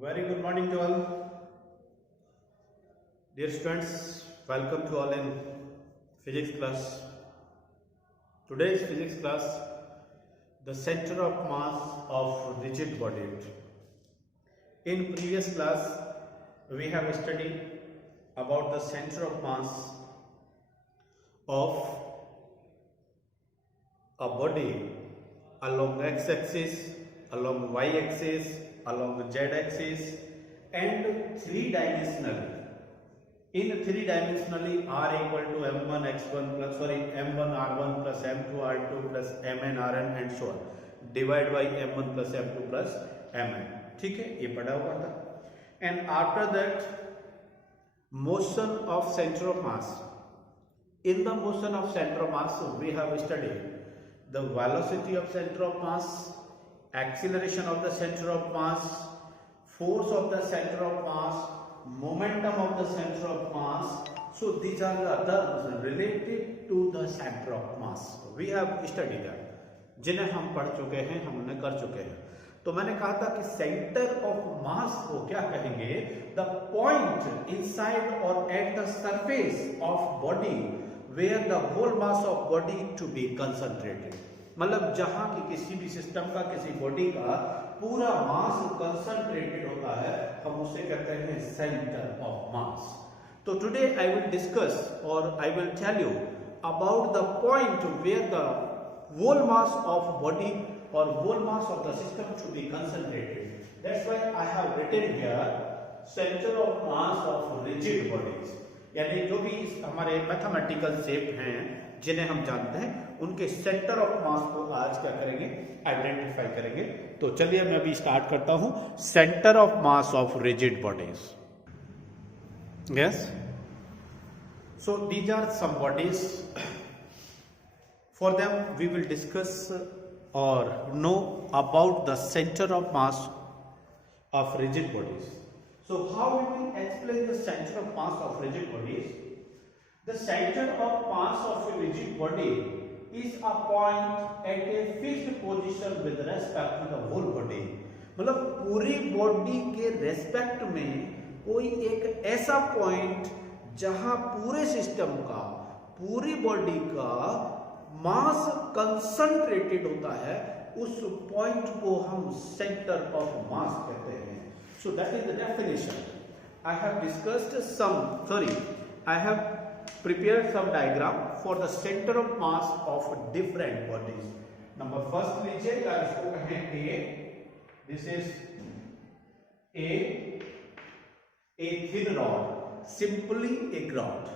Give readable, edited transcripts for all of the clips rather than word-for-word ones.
Very good morning to all. Dear students, welcome to all in physics class. Today's physics class, the center of mass of rigid body. In previous class, we have studied about the center of mass of a body along x-axis, along y-axis, along the z-axis, and three-dimensionally. In three-dimensionally, r equal to m1 x1 plus m1 r1 plus m2 r2 plus mn rn and so on, divided by m1 plus m2 plus mn. ठीक है, ये पढ़ा हुआ था. And after that, motion of center of mass. In the motion of center of mass, we have studied the velocity of center of mass, acceleration of the center of mass, force of the center of mass, momentum of the center of mass. So these are the terms related to the center of mass. We have studied that, जिन्हें हम पढ़ चुके हैं, हमने कर चुके हैं. तो मैंने कहा था कि सेंटर ऑफ मास को क्या कहेंगे? द पॉइंट इनसाइड और at the surface of body where the whole mass of body to be concentrated. मतलब जहां की किसी भी सिस्टम का, किसी बॉडी का पूरा मास कंसंट्रेटेड होता है, हम उसे कहते हैं सेंटर ऑफ मास. तो टुडे आई विल डिस्कस और I will tell you about the point where the whole mass of body or whole mass of the system should be concentrated. That's why I have written here center of mass of rigid bodies. यानी जो भी हमारे mathematical shape हैं जिन्हें हम जानते हैं, उनके सेंटर ऑफ मास को आज क्या करेंगे? आइडेंटिफाई करेंगे. तो चलिए मैं अभी स्टार्ट करता हूं. Centre of mass of rigid bodies. Yes, so these are some bodies. For them we will discuss or know about the center of mass of rigid bodies. So how we will explain the center of mass of rigid bodies? The center of mass of a rigid body is a point at a fixed position with respect to the whole body. मतलब पूरी body के respect में कोई एक ऐसा point जहां पूरे system का, पूरी बॉडी का मास कंसंट्रेटेड होता है, उस पॉइंट को हम सेंटर ऑफ मास कहते हैं. So that is the definition. I have discussed I have prepared some diagram for the centre of mass of different bodies. Number first लीजिए, इसको कहें A. This is a thin rod, simply एक rod,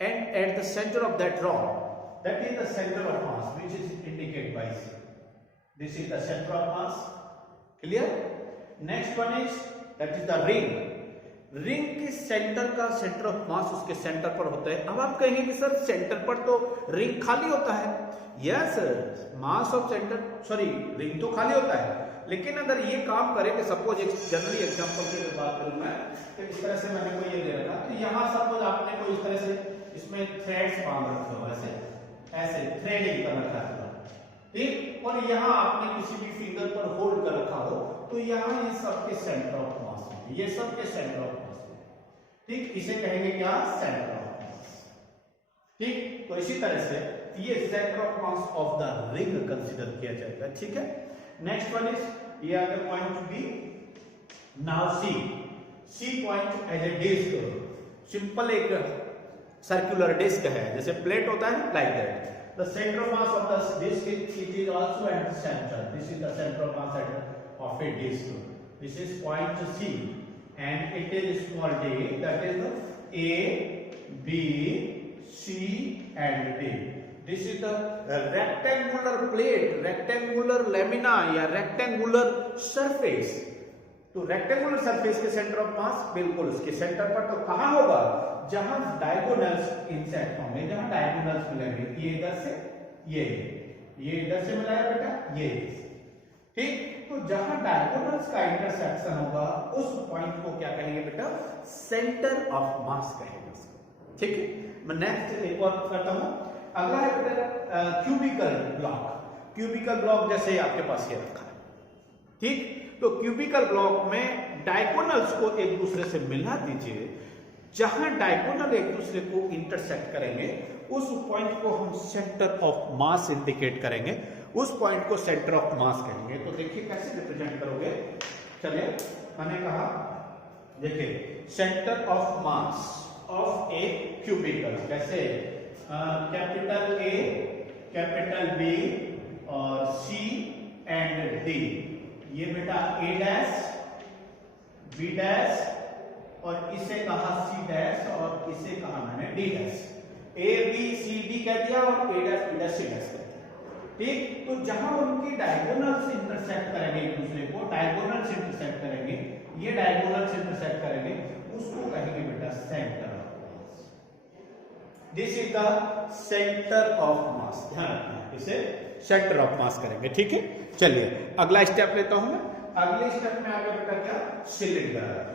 and at the centre of that rod, that is the center of mass, which is indicated by C. This is the center of mass. Clear? Next one is that is the ring. Ring के centre का centre of मास उसके centre पर होता है. अब आप कहेंगे कि सर सेंटर पर तो रिंग खाली होता है. Yes, mass of centre ring तो खाली होता है, लेकिन अगर ये काम करे कि सपोज एक जनरली एग्जांपल की बात करूं मैं, तो इस तरह से मैंने कोई ये दे रखा, तो यहां सपोज आपने कोई इस तरह से इसमें थ्रेड्स बांध रखे हो, ऐसे थ्रेडिंग कर रखा है, ठीक, और यहाँ आपने किसी भी फिंगर पर होल्ड कर रखा हो, तो यहाँ ये सबके सेंटर ऑफ मास है, ये सबके सेंटर ऑफ मास है, ठीक. इसे कहेंगे क्या? Centre of mass. ठीक. तो इसी तरह से ये centre of mass of the ring consider किया जाएगा. ठीक है. नेक्स्ट वन इज ये अगर point B. Now C point as a disc. Simple एक सर्कुलर डिस्क है, जैसे प्लेट होता है, like that. The centre of mass of the disc it is also at the centre. This is the centre of mass of a disc. This is point C and it is small d, that is A B C and D. This is the rectangular plate, rectangular lamina या rectangular surface. तो rectangular surface के centre of mass बिल्कुल उसके centre पर. तो कहां होगा? जहां डायगोनल्स इंसेक्ट होंगे, जहां डायगोनल्स मिलेंगे, ये इधर से ये इधर से मिला है बेटा, ये, ठीक. तो जहां डायगोनल्स का इंटरसेक्शन होगा, उस पॉइंट को क्या कहेंगे बेटा? सेंटर ऑफ मास कहेंगे उसको. ठीक है. मैं नेक्स्ट एक और करता हूं. अगला है बेटा क्यूबिकल ब्लॉक. क्यूबिकल ब्लॉक जैसे आपके पास ये रखा है, ठीक. तो क्यूबिकल ब्लॉक में डायगोनल्स को एक दूसरे से मिला दीजिए। जहां डायगोनल एक दूसरे को इंटरसेक्ट करेंगे उस पॉइंट को हम सेंटर ऑफ मास इंडिकेट करेंगे, उस पॉइंट को सेंटर ऑफ मास कहेंगे। तो देखिए कैसे रिप्रेजेंट करोगे। चलिए मैंने कहा देखिए centre of mass of a cubical कैसे, कैपिटल ए, कैपिटल बी और सी एंड डी। ये बेटा ए डैश, बी डैश और इसे कहा सी डैश और इसे कहा मैंने D dash. A B C D कह दिया और A dash B dash C dash कह दिया। ठीक, तो जहां उनकी डायगोनल्स इंटरसेक्ट करेंगे एक दूसरे को, डायगोनल्स इंटरसेक्ट करेंगे, ये डायगोनल्स इंटरसेक्ट करेंगे, उसको कहेंगे बेटा centre of mass. This is the centre of मास। ध्यान रखना, इसे सेंटर ऑफ मास करेंगे। ठीक है, चलिए अगला स्टेप लेता हूं मैं। अगले स्टेप में आगे बेटा क्या, सिलेंडर।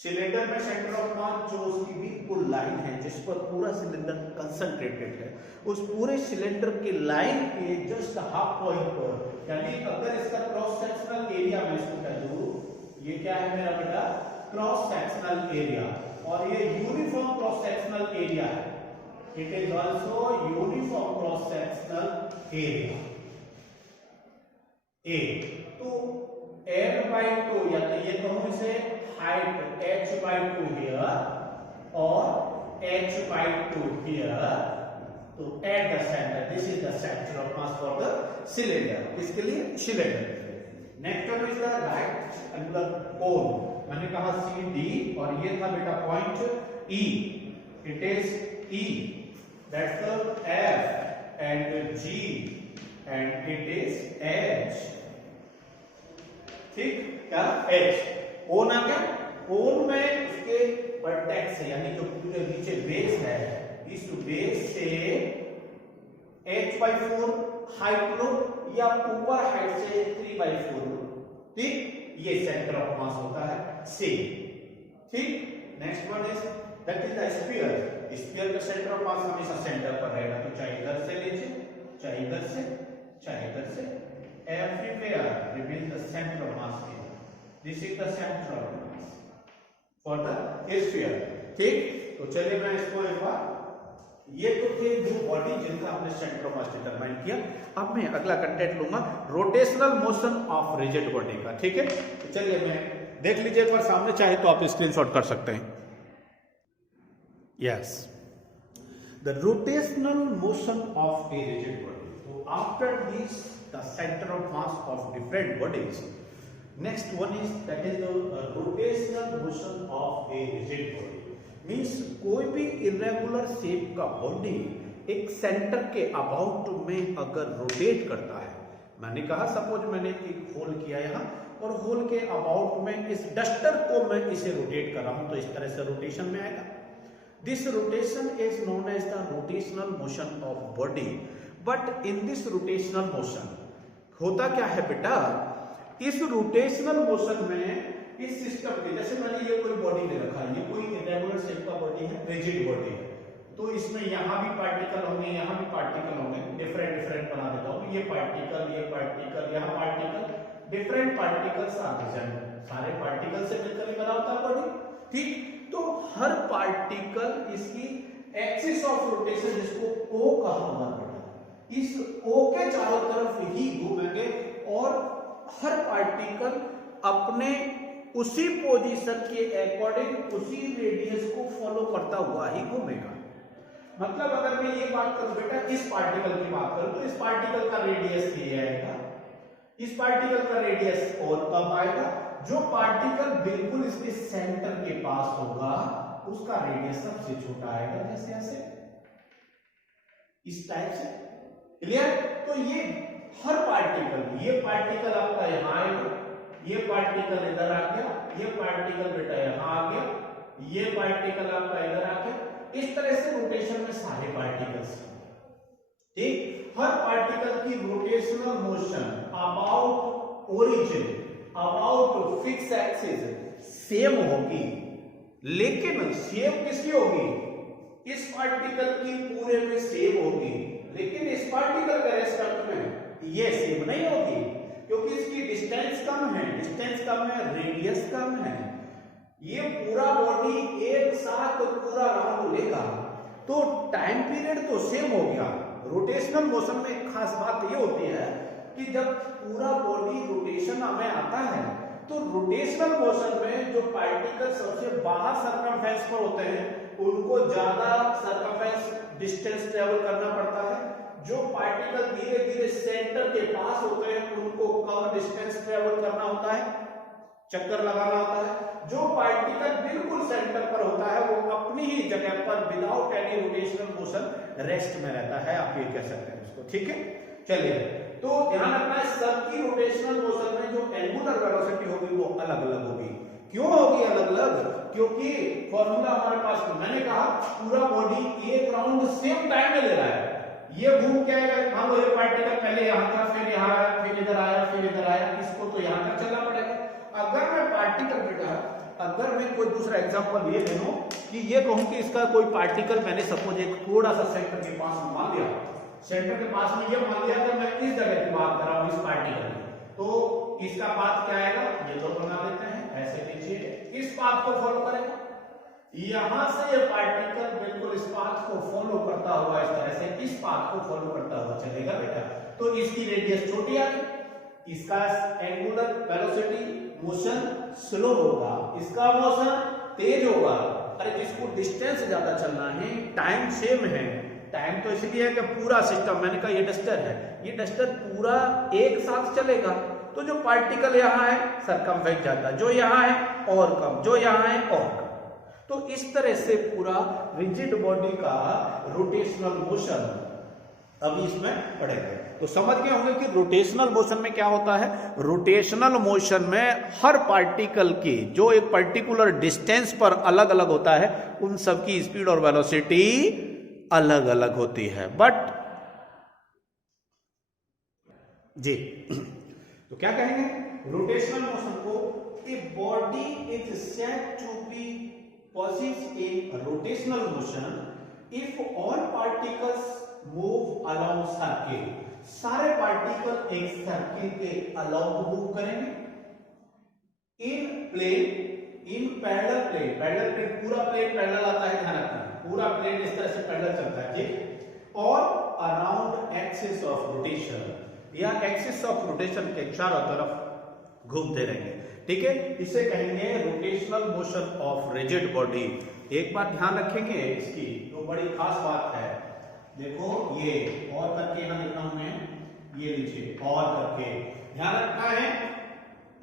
सिलेंडर में सेंटर ऑफ मास जो उसकी बिल्कुल लाइन है जिस पर पूरा सिलेंडर कंसंट्रेटेड है, उस पूरे सिलेंडर के लाइन के जस्ट हाफ पॉइंट पर, यानी अगर इसका क्रॉस सेक्शनल एरिया मैं इसको कह दूं, ये क्या है मेरा बेटा क्रॉस सेक्शनल एरिया, और ये यूनिफॉर्म क्रॉस सेक्शनल एरिया है। It is also uniform cross sectional area A. तो L/2 या तो ये कहूं इसे हाइट h/2 हियर और h/2 हियर। तो at the centre, this is the centre of mass for the cylinder. इसके लिए cylinder. Next one is the right angular cone. मैंने कहा सी डी और ये था बेटा point E. It is E, that's the F and G and it is H. ठीक, क्या एच। कोन आ गया, कोन में उसके वर्टेक्स है यानी जो पूरे नीचे बेस है, इस बेस से h/4 हाइट लो या ऊपर हाइट से 3/4 लो। ठीक, ये सेंटर ऑफ मास होता है सी। ठीक, next one is that is the sphere. Sphere का सेंटर ऑफ मास हमेशा सेंटर पर रहेगा, तो चाहे इधर से लीजिए, चाहे इधर से, चाहे इधर से, everywhere remains the center of mass here. This is the center of mass for the sphere. ठीक, तो चलिए मैं इसको एक बार, ये तो थे दो बॉडी जिनका हमने सेंटर ऑफ मास डिटरमाइन किया। अब मैं अगला कंटेंट लूंगा rotational motion of rigid body का। ठीक है, तो चलिए मैं देख लीजिए एक बार सामने, चाहे तो आप स्क्रीनशॉट कर सकते हैं। Yes, the rotational motion of a rigid body. तो after this the center of mass of different bodies, next one is that is the rotational motion of a rigid body। means कोई भी irregular shape का body एक centre के about में अगर rotate करता है, मैंने कहा सपोज मैंने एक होल किया यहाँ और होल के अबाउट में इस डस्टर को मैं इसे रोटेट कर रहा हूं, तो इस तरह से रोटेशन में आएगा। This rotation is known as the rotational motion of body. But in this rotational motion होता क्या है बेटा, इस रोटेशनल मोशन में इस सिस्टम के, जैसे मैंने ये कोई बॉडी ले रखा है, ये कोई इरेगुलर शेप का बॉडी है, रिजिड बॉडी है, तो इसमें यहां भी पार्टिकल होंगे, यहां भी पार्टिकल होंगे, डिफरेंट डिफरेंट बना देता हूं। ये पार्टिकल, यहां particle, different particles are present, सारे पार्टिकल से मिलकर बना होता है बॉडी। ठीक, तो हर पार्टिकल इसकी एक्सिस ऑफ रोटेशन जिसको ओ कहा हुआ है, इस O के चारों तरफ ही घूमेंगे और हर पार्टिकल अपने उसी पोजीशन के अकॉर्डिंग उसी रेडियस को फॉलो करता हुआ ही घूमेगा। मतलब अगर मैं ये बात करूं बेटा, इस पार्टिकल की बात करूं तो इस पार्टिकल का रेडियस ये आएगा, इस पार्टिकल का रेडियस और कम आएगा। जो पार्टिकल बिल्कुल इसके सेंटर के पास होगा उसका रेडियस सबसे छोटा आएगा, जैसे ऐसे इस टाइप से। क्लियर? तो ये हर पार्टिकल, ये पार्टिकल आपका यहां आएगा, ये पार्टिकल इधर आ गया, ये पार्टिकल बेटा यहां आ गया, ये पार्टिकल आपका इधर आ गया। इस तरह से रोटेशन में सारे पार्टिकल्स। ठीक, हर पार्टिकल की rotational motion about origin, about fix axis same होगी, लेकिन सेम किसकी होगी, इस पार्टिकल की पूरे में सेम होगी, लेकिन इस पार्टिकल के रेस्पेक्ट में ये सेम नहीं होगी। क्योंकि इसकी डिस्टेंस कम है, रेडियस कम है। ये पूरा बॉडी एक साथ पूरा राउंड लेगा तो टाइम पीरियड तो सेम हो गया। रोटेशनल मोशन में एक खास बात ये होती है कि जब पूरा बॉडी रोटेशन में आता है तो रोटेशनल मोशन में जो पार्टिकल सबसे बाहर सर्कमफेरेंस पर होते हैं उनको ज्यादा सर्कमफेरेंस डिस्टेंस ट्रेवल करना पड़ता है। जो पार्टिकल धीरे धीरे सेंटर के पास होते हैं उनको कम डिस्टेंस ट्रेवल करना होता है, चक्कर लगाना होता है। जो पार्टिकल बिल्कुल सेंटर पर होता है वो अपनी ही जगह पर without any rotational motion rest में रहता है, आप ये कह सकते हैं उसको। ठीक है, चलिए तो ध्यान रखना है सबकी रोटेशनल मोशन में जो एंगुलर वेलोसिटी होगी वो अलग अलग होगी। क्यों होगी अलग अलग? क्योंकि फॉर्मूला हमारे पास में मैंने कहा पूरा बॉडी एक राउंड सेम टाइम में ले रहा है। ये घूम के आएगा, मान लो ये पार्टिकल पहले यहां था, फिर यहां आया, फिर इधर आया, फिर इधर आया, इसको तो यहां तक चलना पड़ेगा। अगर मैं पार्टिकल बेटा, अगर मैं कोई दूसरा एग्जांपल ये ले लूं कि ये कहूं कि इसका कोई पार्टिकल मैंने सपोज एक थोड़ा सा सेंटर के पास में मान लिया, सेंटर के पास में ये मान लिया कि मैं इस जगह की बात कर रहा हूं इस पार्टिकल की, तो इसका पाथ क्या आएगा, ये दो बना लेते हैं, ऐसे लीजिए, इस पाथ को फॉलो करेगा। यहां से ये पार्टिकल बिल्कुल इस पाथ को फॉलो करता हुआ इस तरह से इस पाथ को फॉलो करता हुआ चलेगा बेटा, तो इसकी रेडियस छोटी आ गई, इसका एंगुलर वेलोसिटी मोशन स्लो होगा, इसका मोशन तेज होगा। अरे जिसको डिस्टेंस ज्यादा चलना है, टाइम सेम है, टाइम तो इसलिए है कि पूरा सिस्टम, मैंने कहा ये डस्टर है, ये डस्टर पूरा एक साथ चलेगा, तो जो पार्टिकल यहां है सरकमफेरेंस ज्यादा, जो यहां है और कम, जो यहां है और कम। तो इस तरह से पूरा रिजिड बॉडी का रोटेशनल मोशन अभी इसमें पड़ेगा। तो समझ गए होंगे कि रोटेशनल मोशन में क्या होता है। रोटेशनल मोशन में हर पार्टिकल की जो एक पर्टिकुलर डिस्टेंस पर अलग अलग होता है उन सब की स्पीड और वेलोसिटी अलग अलग होती है। बट जी तो क्या कहेंगे रोटेशनल मोशन को, a body is said to be possess a rotational motion if all particles move along circle। सारे पार्टिकल एक सर्किल के अलाउंग मूव करेंगे in plane, in parallel plane, parallel plane पूरा प्लेन पैरेलल आता है, ध्यान रखना पूरा प्लेन इस तरह से पैरेलल चलता है, ठीक, और अराउंड एक्सिस ऑफ रोटेशन, या एक्सिस ऑफ रोटेशन के चारों तरफ घूमते रहेंगे। ठीक है, इसे कहेंगे rotational motion of rigid body. एक बात ध्यान रखेंगे इसकी, जो बड़ी खास बात है, देखो ये और करके यहां लिख रहा हूं मैं, ये लीजिए और करके ध्यान रखना है,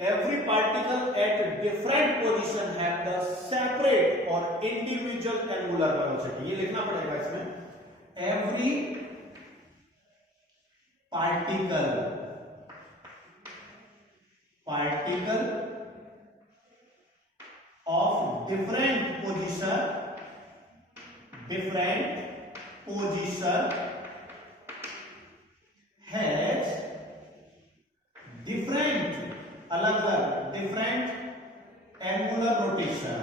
every particle at different position have the separate और इंडिविजुअल एंगुलर वेलोसिटी। ये लिखना पड़ेगा इसमें, every particle of different position has different अलग-अलग different angular rotation,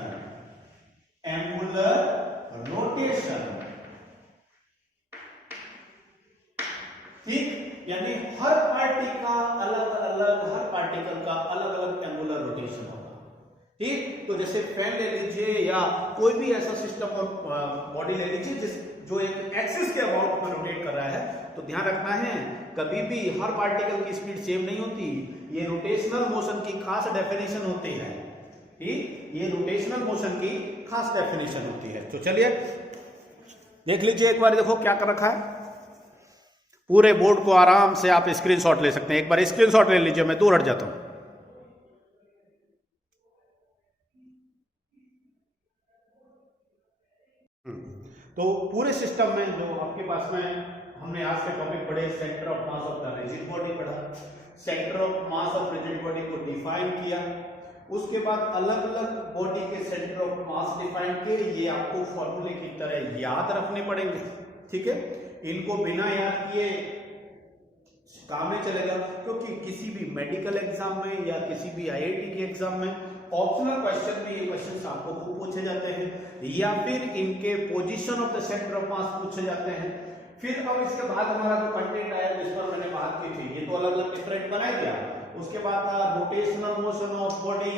ठीक, यानी हर पार्टिकल का अलग अलग एंगुलर रोटेशन होगा। ठीक, तो जैसे फैन ले लीजिए या कोई भी ऐसा सिस्टम और बॉडी ले लीजिए जो एक एक्सिस के अबाउट में रोटेट कर रहा है, तो ध्यान रखना है कभी भी हर पार्टिकल की स्पीड सेम नहीं होती। ये रोटेशनल मोशन की खास डेफिनेशन होती है, ठीक, ये रोटेशनल मोशन की खास डेफिनेशन होती है। तो चलिए देख लीजिए एक बार, देखो क्या कर रखा है, पूरे बोर्ड को आराम से आप स्क्रीनशॉट ले सकते हैं। एक बार स्क्रीनशॉट ले लीजिए, मैं दूर हट जाता हूं। तो पूरे सिस्टम में जो आपके पास में हमने आज के टॉपिक पढ़े, centre of mass of the rigid body पढ़ा, centre of mass of rigid body को डिफाइन किया, उसके बाद अलग अलग बॉडी के सेंटर ऑफ मास डिफाइन किए, ये आपको फॉर्मूले की तरह याद रखने पड़ेंगे। ठीक है, इनको बिना याद किए काम नहीं चलेगा, क्योंकि किसी भी मेडिकल एग्जाम में या किसी भी आईआईटी के एग्जाम में ऑप्शनल क्वेश्चन में ये क्वेश्चन आपको खूब पूछे जाते हैं, या फिर इनके position of the centre of मास पूछे जाते हैं। फिर अब इसके बाद हमारा जो कंटेंट आया जिस पर मैंने बात की थी, ये तो अलग अलग डिफरेंट बना दिया, उसके बाद था रोटेशनल मोशन ऑफ बॉडी,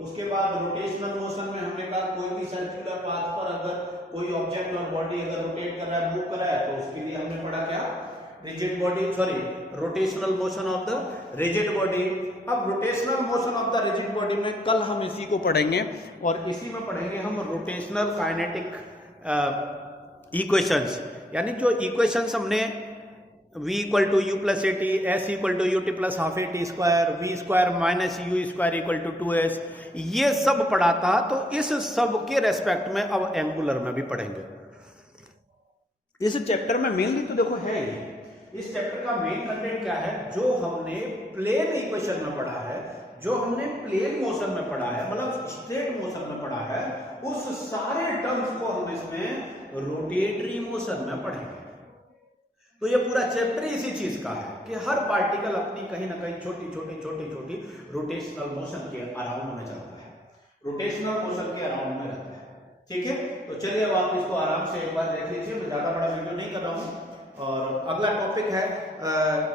उसके बाद रोटेशनल मोशन में हमने कहा कोई भी सर्कुलर पाथ पर अगर कोई ऑब्जेक्ट और बॉडी अगर रोटेट कर रहा है, मूव कर रहा है, तो उसके लिए हमने पढ़ा क्या, rigid body, sorry rotational motion of the rigid body. अब rotational motion of the rigid body में कल हम इसी को पढ़ेंगे और इसी में पढ़ेंगे हम रोटेशनल काइनेटिक इक्वेशंस, यानी जो इक्वेशंस हमने v equal to u plus a t, s equal to u t plus half a t square, v square minus u square equal to 2s, ये सब पढ़ा था। तो इस सब के रेस्पेक्ट में अब एंगुलर में भी पढ़ेंगे। इस चैप्टर में मेनली तो देखो है ये, इस चैप्टर का मेन कंटेंट क्या है, जो हमने प्लेन इक्वेशन में पढ़ा है, जो हमने प्लेन मोशन में पढ़ा है, मतलब स्ट्रेट मोशन में पढ़ा है, उस सारे टर्म्स को हम इसमें रोटेटरी मोशन में पढ़ेंगे। तो ये पूरा चैप्टर इसी चीज का है कि हर पार्टिकल अपनी कहीं ना कहीं छोटी छोटी रोटेशनल मोशन के अराउंड में चलता है, रोटेशनल मोशन के अराउंड में रहता है। ठीक है, तो चलिए अब आप इसको आराम से एक बार देख लीजिए, मैं ज्यादा बड़ा वीडियो नहीं कर रहा हूं। और अगला टॉपिक है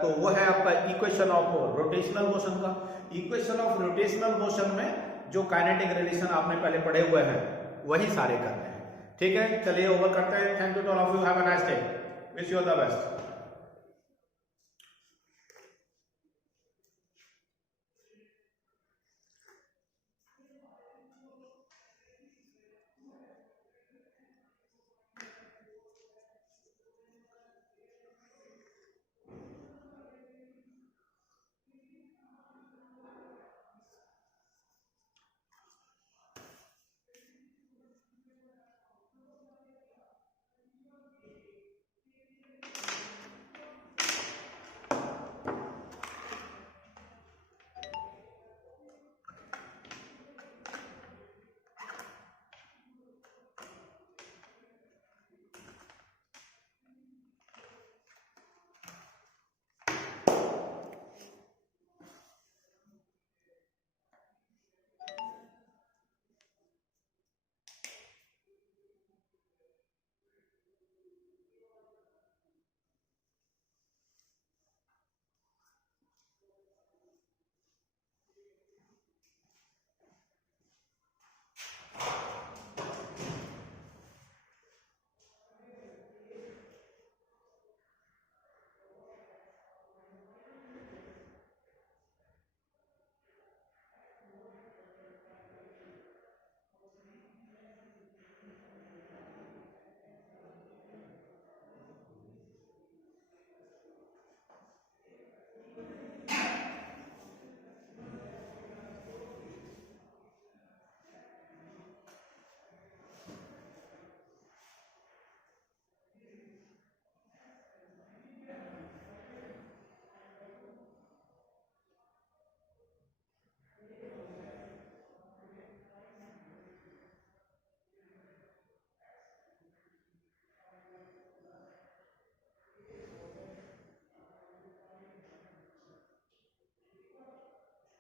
तो वो है आपका इक्वेशन ऑफ रोटेशनल मोशन का। इक्वेशन ऑफ रोटेशनल मोशन में जो काइनेटिक रिलेशन आपने पहले पढ़े हुए हैं वही सारे करने हैं। ठीक है, चलिए ओवर करते हैं। Thank you to all of you, have a nice day, wish you all the best.